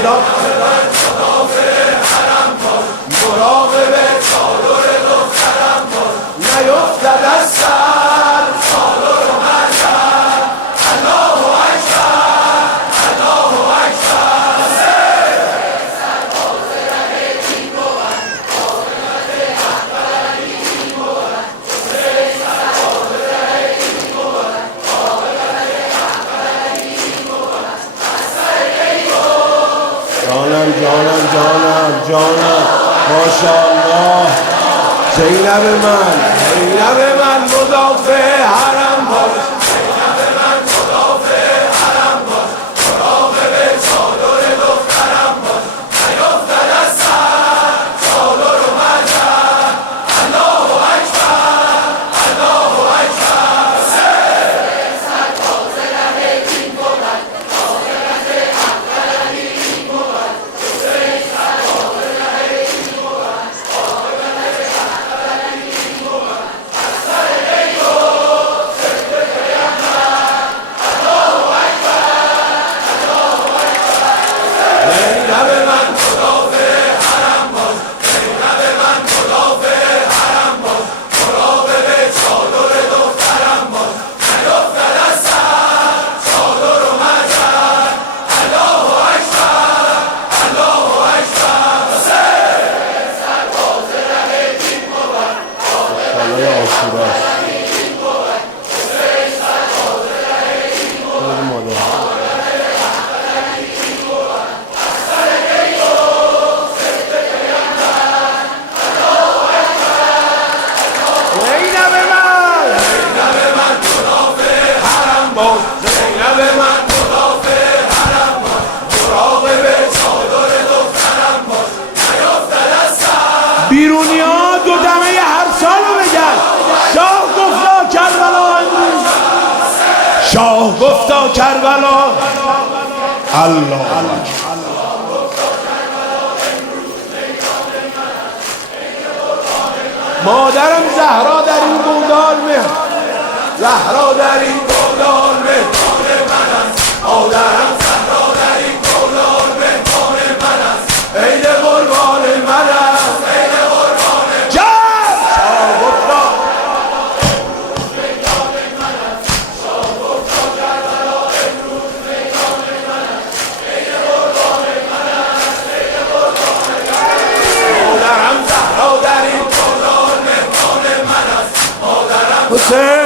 صدا مراقب چادر دخترم باش نیفتد از سر چادر و مریم الله اکبر الله اکبر سرباز ره دین بود حاکمت احمدی دین بود سرباز ره دین بود حاکمت احمدی دین بود جانم ماشاءالله زینب من مدافع حرم باش زینب من مدافع حرم باش مراقب چادر دخترم باش نیفتد از سر چادر و مریم الله اکبر الله اکبر سرباز ره دین بود حاکمت احمدی دین بود زینب من مدافع حرم باش مراقب چادر دخترم باش نیفتد از سر بیرونی ها دو دمه هر سالو بگن شاه گفتا کربلا شاه گفتا کربلا الله مادرم زهرا در این گودال زهرا در این گودال مهمان من است مادرم زهرا در این گودال مهمان من است عید قربان من است عید قربان جان شاه گفتا میدان من است شاه گفتا کربلا امروز میدان من است عید قربان من است عید قربان من است مادرم زهرا در این گودال مهمان من است مادرم حسین